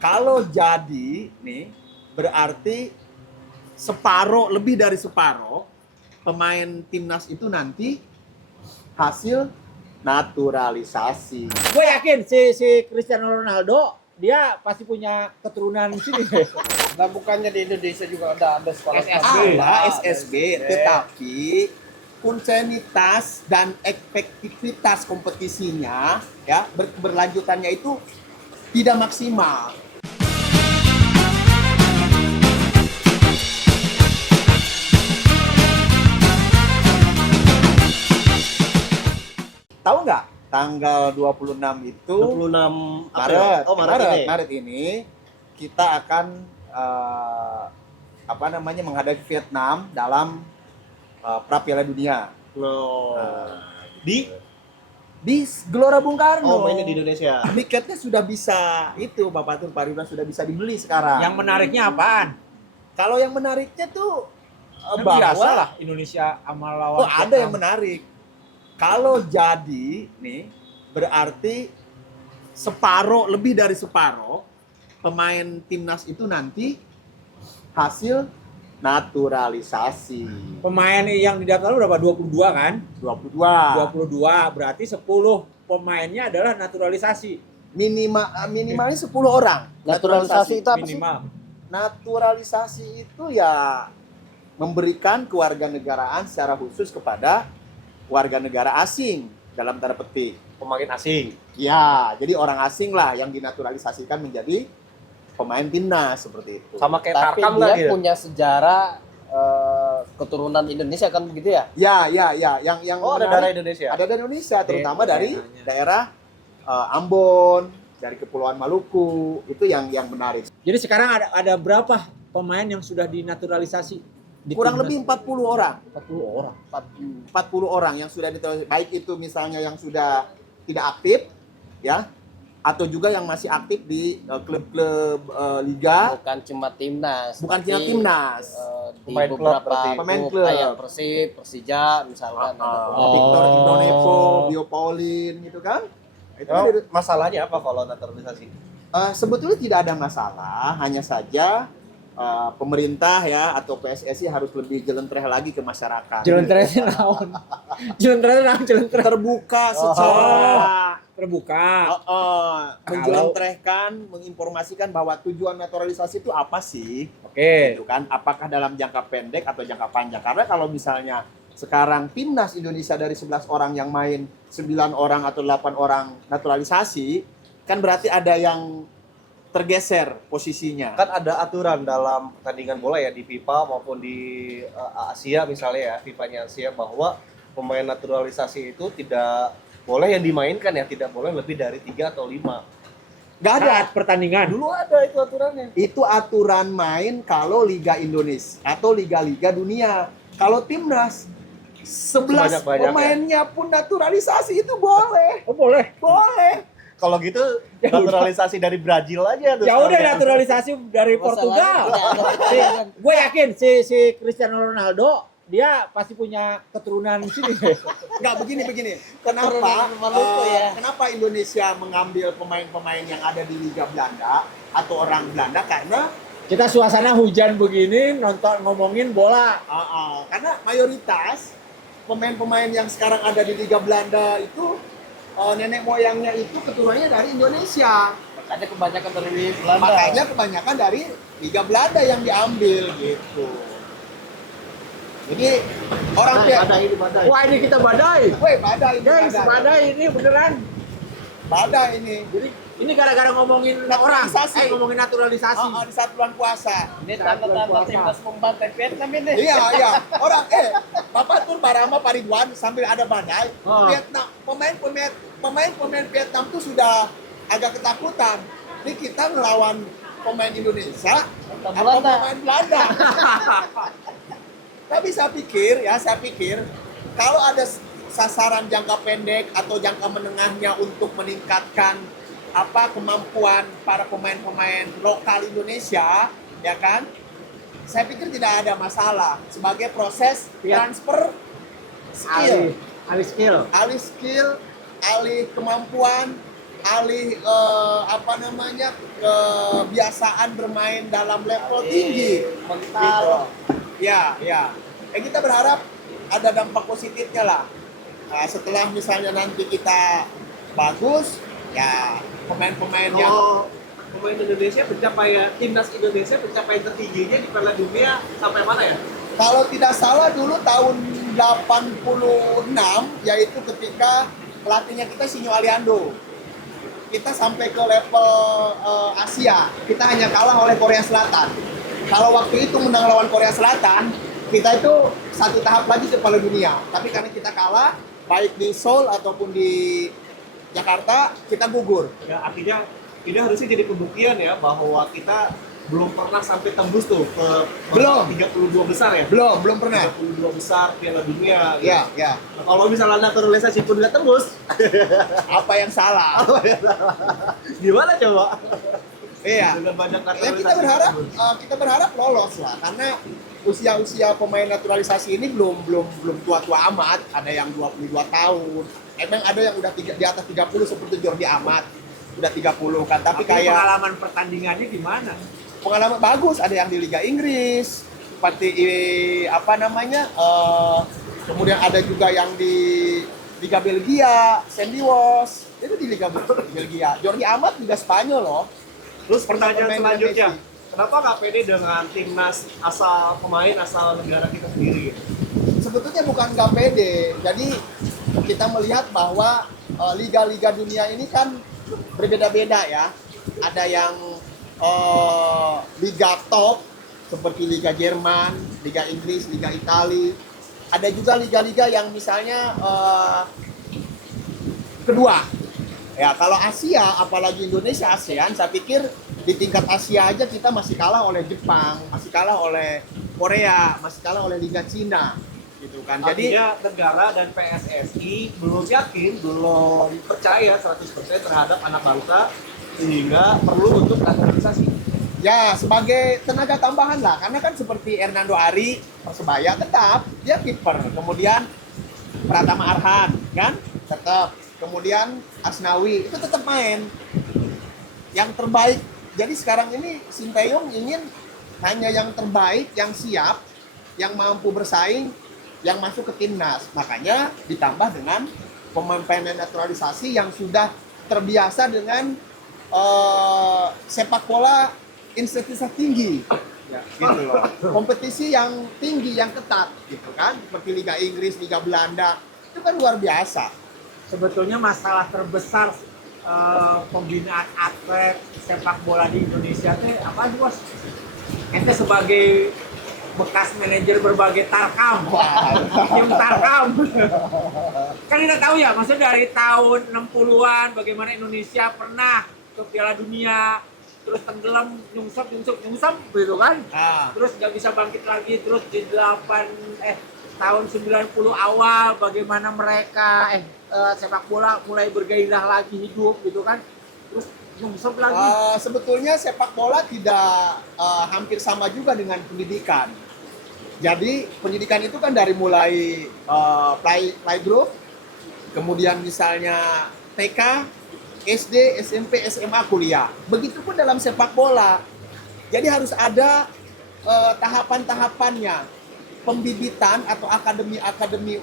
Kalau jadi nih berarti lebih dari separuh pemain timnas itu nanti hasil naturalisasi. Gue yakin si Cristiano Ronaldo dia pasti punya keturunan sini. Nah, bukannya di Indonesia juga ada sekolah SSB. SSB, tetapi kunsenitas dan efektivitas kompetisinya ya berlanjutannya itu tidak maksimal. Tahu nggak? Tanggal 26 itu 26 April. Maret ini kita akan menghadapi Vietnam dalam pra Piala Dunia. Di Gelora Bung Karno. Mainnya di Indonesia. Tiketnya sudah bisa itu Bapak Tur Pariwan sudah bisa dibeli sekarang. Yang menariknya apaan? Kalau yang menariknya tuh Kan biasa lah Indonesia sama lawan. ada yang menarik. Kalau jadi nih berarti lebih dari separuh pemain timnas itu nanti hasil naturalisasi. Pemain yang didaftar berapa? 22 kan? 22. 22 berarti 10 pemainnya adalah naturalisasi. Minimalnya 10 orang. Naturalisasi itu apa sih? Minimal. Naturalisasi itu ya memberikan kewarganegaraan secara khusus kepada warga negara asing dalam tanda petik. Pemain asing. Ya, jadi orang asing lah yang dinaturalisasikan menjadi pemain timnas seperti itu. Sama kayak Tapi Tarkam dia lah gitu. punya sejarah keturunan Indonesia kan begitu ya? Ya, yang Oh, ada menarik- darah Indonesia. Ada dari Indonesia, terutama Iya, dari iya. daerah Ambon, dari Kepulauan Maluku, itu yang menarik. Jadi sekarang ada berapa pemain yang sudah dinaturalisasi? Di Kurang timnas? lebih 40 orang. 40 orang. 40 orang yang sudah diterima, baik itu misalnya yang sudah tidak aktif ya atau juga yang masih aktif di klub-klub liga, Bukan cuma timnas. bukan tapi, cuma timnas. Di Pemain klub beberapa berarti. Pemain klub klub. kayak Persib, Persija misalkan. Victor Oh. Indonevo, Bio Paulin gitu kan. Itu Oh, dari- masalahnya apa kalau naturalisasi? sebetulnya tidak ada masalah, hanya saja pemerintah ya atau PSSI harus lebih jelentreh lagi ke masyarakat. Jelentrennya naon? Jelentrennya Terbuka secara terbuka. menjelentrehkan, menginformasikan bahwa tujuan naturalisasi itu apa sih? Oke. Gitu kan? Apakah dalam jangka pendek atau jangka panjang? Karena kalau misalnya sekarang timnas Indonesia dari 11 orang yang main 9 orang atau 8 orang naturalisasi, kan berarti ada yang tergeser posisinya. Kan ada aturan dalam pertandingan bola ya di FIFA maupun di Asia misalnya ya, FIFA-nya Asia bahwa pemain naturalisasi itu tidak boleh yang dimainkan ya, tidak boleh lebih dari 3 atau 5. Nggak ada. Saat pertandingan. Dulu ada itu aturannya. Itu aturan main kalau Liga Indonesia atau liga-liga dunia. Kalau timnas 11 Sebanyak-banyak pemainnya pun naturalisasi itu boleh. Oh boleh. Boleh. Kalau gitu Ya naturalisasi dari Brazil aja tuh. Ya udah sekalian. naturalisasi dari Portugal. Gue yakin si Cristiano Ronaldo dia pasti punya keturunan sini. Nggak begini. Kenapa? Keturunan Maluku ya. Kenapa Indonesia mengambil pemain-pemain yang ada di Liga Belanda atau orang Belanda? Karena Kita suasana hujan begini ngomongin bola. karena mayoritas pemain-pemain yang sekarang ada di Liga Belanda itu nenek moyangnya itu keturunannya dari Indonesia. Makanya kebanyakan dari Belanda. Makanya kebanyakan dari Liga Belanda yang diambil gitu. Jadi orang badai. Wah ini kita badai. Weh, badai ini, Guys, badai ini beneran. Badai ini. Jadi ini gara-gara ngomongin orang, Naturalisasi. ngomongin naturalisasi. Di saat bulan puasa. Ini tanda-tanda timnas membantai Vietnam ini. Iya. Orang Bapak Tur Barama Pariwan sambil ada badai. Oh. Vietnam pemain Vietnam tuh sudah agak ketakutan. Ini kita ngelawan pemain Indonesia atau Belanda. pemain Belanda. Tapi saya pikir kalau ada sasaran jangka pendek atau jangka menengahnya untuk meningkatkan kemampuan para pemain-pemain lokal Indonesia, ya kan? Saya pikir tidak ada masalah sebagai proses Ya. transfer skill, Alih skill. alih kemampuan alih kebiasaan bermain dalam level tinggi. Gitu. Ya, ya. Kita berharap ada dampak positifnya lah. Nah, setelah misalnya nanti kita bagus, ya pemain-pemain yang Pemain Indonesia pencapaian timnas Indonesia pencapaian tertingginya di Piala Dunia sampai mana ya? kalau tidak salah dulu tahun 86 yaitu ketika pelatihnya kita Sinyo Aliando. Kita sampai ke level Asia, kita hanya kalah oleh Korea Selatan. Kalau waktu itu menang lawan Korea Selatan, kita itu satu tahap lagi ke Piala Dunia. Tapi karena kita kalah, baik di Seoul ataupun di Jakarta, kita gugur. Ya, artinya ini harusnya jadi pembuktian ya bahwa kita belum pernah sampai tembus tuh ke Belum. 32 besar ya. Belum pernah. 32 besar Piala Dunia. Ya, ya. Nah, kalau misalnya naturalisasi pun nggak tembus, Apa yang salah? gimana coba? Iya. Dengan banyak Ya naturalisasi. kita berharap lolos lah karena usia pemain naturalisasi ini belum tua-tua amat, ada yang 22 tahun. Emang ada yang udah di atas 30 seperti Jordi Amat. Udah 30 kan, tapi kayak pengalaman pertandingannya gimana? pengalaman bagus, ada yang di Liga Inggris, seperti kemudian ada juga yang di Liga Belgia, Sandy Walsh, itu di Liga Belgia. Jordi Amat juga Spanyol loh. Terus pertanyaan Pemain selanjutnya, Messi. kenapa nggak pede dengan timnas pemain asal negara kita sendiri? Sebetulnya bukan nggak pede, jadi kita melihat bahwa liga-liga dunia ini kan berbeda-beda ya. Ada yang liga top seperti Liga Jerman, Liga Inggris, Liga Italia. Ada juga liga-liga yang misalnya kedua. Ya, kalau Asia, apalagi Indonesia ASEAN, saya pikir di tingkat Asia aja kita masih kalah oleh Jepang, masih kalah oleh Korea, masih kalah oleh Liga Cina, gitu kan. Jadi Artinya negara dan PSSI belum yakin, belum percaya 100% terhadap anak bangsa sehingga perlu untuk naturalisasi. ya sebagai tenaga tambahan lah, karena kan seperti Hernando Ari Persebaya tetap dia kiper, kemudian Pratama Arhan kan tetap, kemudian Asnawi itu tetap main yang terbaik. Jadi sekarang ini Sinteyong ingin hanya yang terbaik, yang siap, yang mampu bersaing, yang masuk ke timnas. Makanya ditambah dengan pemain-pemain naturalisasi yang sudah terbiasa dengan sepak bola intensitas tinggi, gitu loh. Kompetisi yang tinggi, yang ketat, gitu kan. Seperti Liga Inggris, Liga Belanda, itu kan luar biasa. Sebetulnya masalah terbesar pembinaan atlet sepak bola di Indonesia itu apa sih, Bos? Ente sebagai bekas manajer berbagai tarkam, tim tarkam. Kan kita tahu ya, maksudnya dari tahun 60-an bagaimana Indonesia pernah ke Piala Dunia, terus tenggelam, nyungsep gitu kan. Terus nggak bisa bangkit lagi, terus di tahun 90 awal bagaimana mereka sepak bola mulai bergairah lagi, hidup gitu kan. Terus nyungsep lagi. Sebetulnya sepak bola tidak hampir sama juga dengan pendidikan. Jadi pendidikan itu kan dari mulai playgroup, kemudian misalnya TK, SD, SMP, SMA, kuliah. Begitupun dalam sepak bola. Jadi harus ada tahapan-tahapannya. Pembibitan atau akademi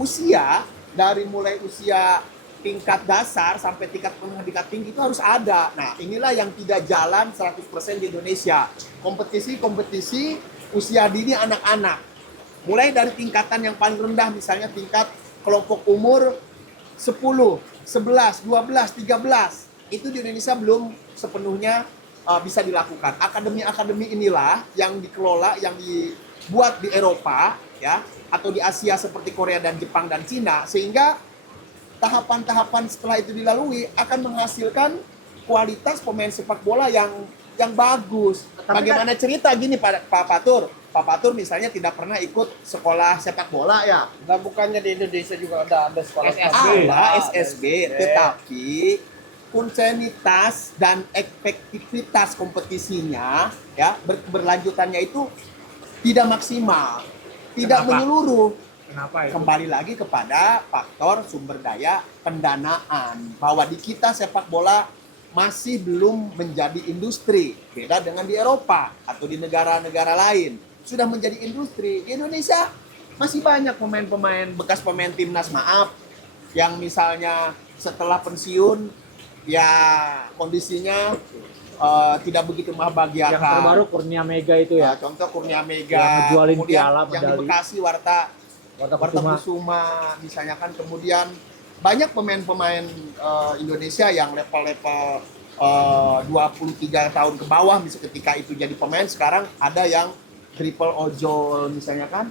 usia, dari mulai usia tingkat dasar sampai tingkat tinggi itu harus ada. Nah, inilah yang tidak jalan 100% di Indonesia. Kompetisi usia dini anak-anak. Mulai dari tingkatan yang paling rendah, misalnya tingkat kelompok umur 10, 11, 12, 13. Itu di Indonesia belum sepenuhnya bisa dilakukan. Akademi-akademi inilah yang dikelola, yang dibuat di Eropa, ya, atau di Asia seperti Korea dan Jepang dan Cina, sehingga tahapan-tahapan setelah itu dilalui akan menghasilkan kualitas pemain sepak bola yang bagus. Bagaimana cerita gini Pak Patur? Pak Patur misalnya tidak pernah ikut sekolah sepak bola ya. Nah, bukannya di Indonesia juga ada sekolah SSB, tetapi kontinuitas dan efektivitas kompetisinya ya berlanjutannya itu tidak maksimal, tidak menyeluruh. Kenapa itu? Kembali lagi kepada faktor sumber daya pendanaan. Bahwa di kita sepak bola masih belum menjadi industri. Beda dengan di Eropa atau di negara-negara lain. Sudah menjadi industri. Di Indonesia masih banyak pemain-pemain, bekas pemain timnas, maaf, yang misalnya setelah pensiun, ya kondisinya tidak begitu Yang membahagiakan. terbaru Kurnia Mega itu ya. Contoh Kurnia Yang Mega, ngejualin kemudian piala, yang di medali. Bekasi Warta Warta Kusuma Kusuma. misalnya kan, kemudian banyak pemain-pemain Indonesia yang level-level 23 tahun ke bawah bisa ketika itu jadi pemain, sekarang ada yang triple ojol misalnya kan.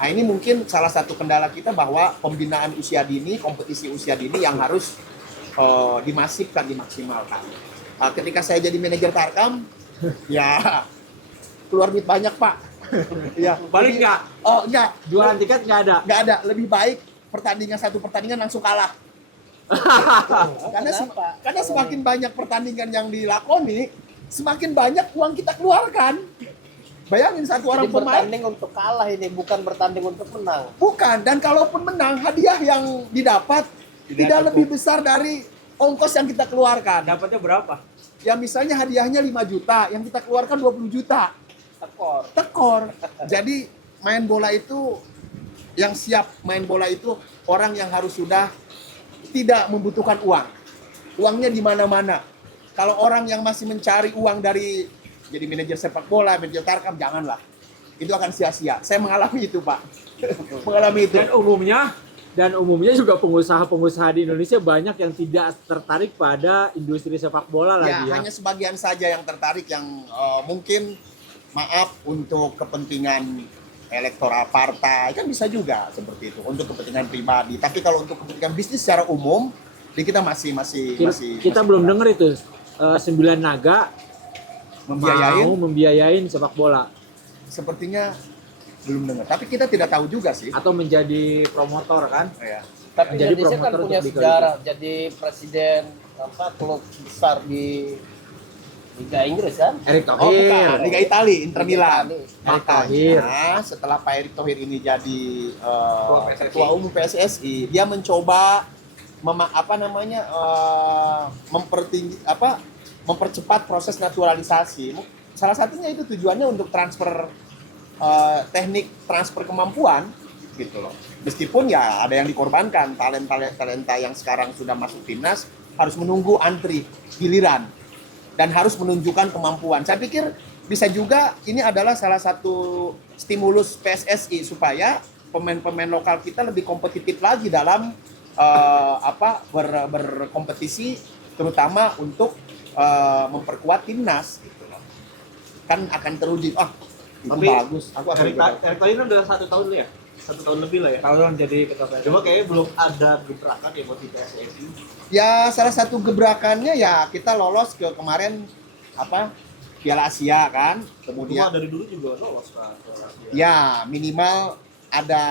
Nah ini mungkin salah satu kendala kita bahwa pembinaan usia dini, kompetisi usia dini yang harus dimasifkan, dimaksimalkan. Ketika saya jadi manajer Tarkam, ya keluar duit banyak Pak. Ya, Balik nggak? Oh enggak, Jualan tiket nggak ada. nggak ada. Lebih baik satu pertandingan langsung kalah. Karena semakin banyak pertandingan yang dilakoni, semakin banyak uang kita keluarkan. Bayangin satu orang Jadi pemain, bertanding untuk kalah ini, bukan bertanding untuk menang. bukan. Dan kalaupun menang, hadiah yang didapat tidak cukup. lebih besar dari ongkos yang kita keluarkan. Dapatnya berapa? Ya misalnya hadiahnya 5 juta, yang kita keluarkan 20 juta. Tekor. Jadi main bola itu, yang siap main bola itu orang yang harus sudah tidak membutuhkan uang. Uangnya di mana-mana. Kalau orang yang masih mencari uang dari jadi manajer sepak bola, manajer Tarkam, janganlah. Itu akan sia-sia. Saya mengalami itu, Pak. Mengalami itu. Dan umumnya juga pengusaha-pengusaha di Indonesia banyak yang tidak tertarik pada industri sepak bola Ya, lagi ya. hanya sebagian saja yang tertarik, yang mungkin maaf untuk kepentingan elektoral partai, kan bisa juga seperti itu, untuk kepentingan pribadi. Tapi kalau untuk kepentingan bisnis secara umum, di kita masih Kita belum dengar itu 9 naga membiayain. mau membiayain sepak bola Sepertinya belum dengar. Tapi kita tidak tahu juga sih. atau menjadi promotor kan. Ya. Tapi Jadi Indonesia kan promotor punya untuk Liga sejarah jadi presiden klub besar di Liga Inggris kan? Erick Oh bukan, Thohir. Liga Italia, Inter Liga Milan. Italia. Erick Thohir. Nah, setelah Pak Erick Thohir ini jadi PSSI. ketua umum PSSI, dia mencoba mempercepat proses naturalisasi. Salah satunya itu tujuannya untuk transfer teknik transfer kemampuan gitu loh. Meskipun ya ada yang dikorbankan, talenta yang sekarang sudah masuk timnas harus menunggu antri giliran dan harus menunjukkan kemampuan. Saya pikir bisa juga ini adalah salah satu stimulus PSSI supaya pemain-pemain lokal kita lebih kompetitif lagi dalam berkompetisi, terutama untuk memperkuat timnas gitu loh. Kan akan teruji, itu Tapi bagus, aku akan Erick Thohir kan udah 1 tahun ya, 1 tahun lebih lah ya. Tahun jadi ketua PSSI. Cuma kayaknya belum ada gebrakan ya buat di PSSI. Ya salah satu gebrakannya ya kita lolos ke kemarin Piala Asia kan, Cuma kemudian dari dulu juga lolos kan. ya minimal ada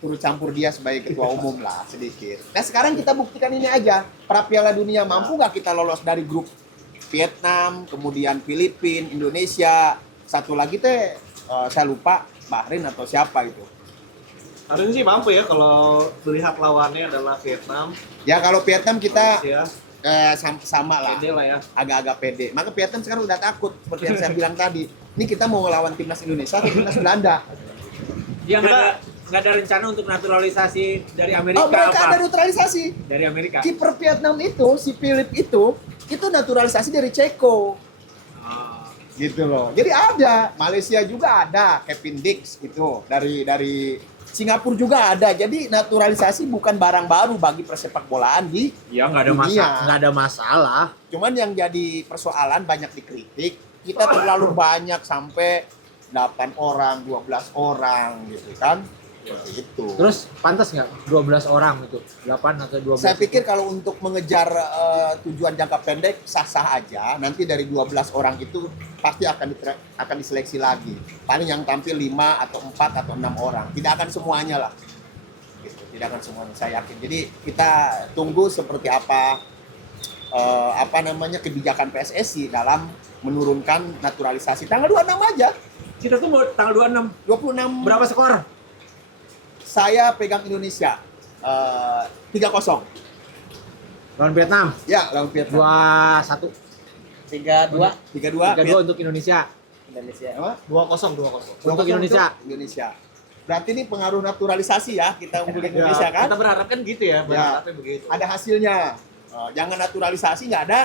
turut campur dia sebagai ketua umum lah sedikit. Nah sekarang kita buktikan ini aja, pra Piala Dunia mampu nggak kita lolos dari grup Vietnam, kemudian Filipina, Indonesia, satu lagi saya lupa Bahrain atau siapa itu. Harusnya sih mampu ya kalau melihat lawannya adalah Vietnam. Ya kalau Vietnam kita Ya, sama lah, pede lah ya. agak-agak pede. Maka Vietnam sekarang udah takut seperti yang saya bilang tadi. Ini kita mau melawan timnas Indonesia atau timnas Belanda. Dia nggak ada rencana untuk naturalisasi dari Amerika Oh mereka apa? ada naturalisasi. Dari Amerika. Kiper Vietnam itu si Philip itu naturalisasi dari Ceko. Ah. Gitu loh. Jadi ada, Malaysia juga ada, Kevin Dix itu dari Singapura juga ada. Jadi naturalisasi bukan barang baru bagi persepak bolaan di Ya nggak ada dunia. masalah. Nggak ada masalah. Cuman yang jadi persoalan banyak dikritik, kita terlalu banyak sampai 8 orang, 12 orang gitu kan. Seperti itu. Terus pantas nggak 12 orang itu? 8 atau 12? Saya pikir kalau untuk mengejar tujuan jangka pendek sah-sah aja. Nanti dari 12 orang itu pasti akan diseleksi lagi. Paling yang tampil 5 atau 4 atau 6 orang. Tidak akan semuanya lah. Gitu. Tidak akan semuanya, saya yakin. Jadi kita tunggu seperti apa kebijakan PSSI dalam menurunkan naturalisasi. Tanggal 26 aja. Kita tunggu tanggal 26. 26. Berapa skor? Saya pegang Indonesia 3-0. Lawan Vietnam Ya, lawan Vietnam. 2-1. 3-2 3-2. 3-2 untuk Indonesia. Indonesia. Apa? 2-0. Untuk Indonesia. Indonesia. Berarti ini pengaruh naturalisasi ya, kita unggul Indonesia Ya, kan? kita berharap kan gitu ya, berharapnya begitu. Ada hasilnya. Jangan naturalisasi nggak ada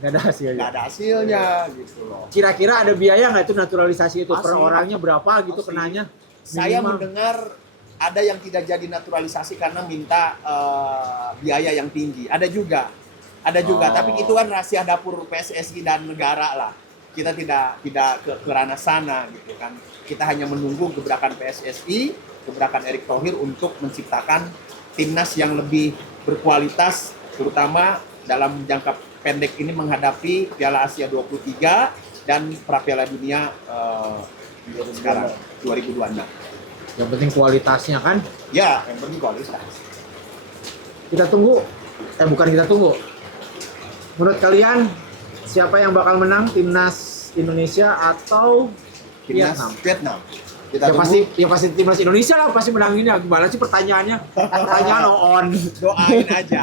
Nggak ada hasilnya. hasilnya gitu loh. Kira-kira ada biaya nggak itu naturalisasi itu? Per Pasti. orangnya berapa gitu Pasti. kenanya? Saya Minimal. mendengar ada yang tidak jadi naturalisasi karena minta biaya yang tinggi. Ada juga, Oh. Tapi itu kan rahasia dapur PSSI dan negara lah. Kita tidak ke ranah sana gitu kan. Kita hanya menunggu gebrakan PSSI, gebrakan Erick Thohir untuk menciptakan timnas yang lebih berkualitas, terutama dalam jangka pendek ini menghadapi Piala Asia 23 dan Pra Piala Dunia sekarang 2026. Yang penting kualitasnya kan. Ya, yang penting kualitas. Kita tunggu. Bukan kita tunggu. Menurut kalian siapa yang bakal menang, timnas Indonesia atau Timnas Vietnam? Vietnam. Kita Ya tunggu. pasti timnas Indonesia lah pasti menang ini. Gimana sih pertanyaannya? Pertanyaan on. Doain aja.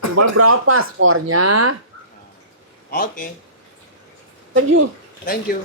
Cuman berapa skornya? Oke, Thank you. thank you.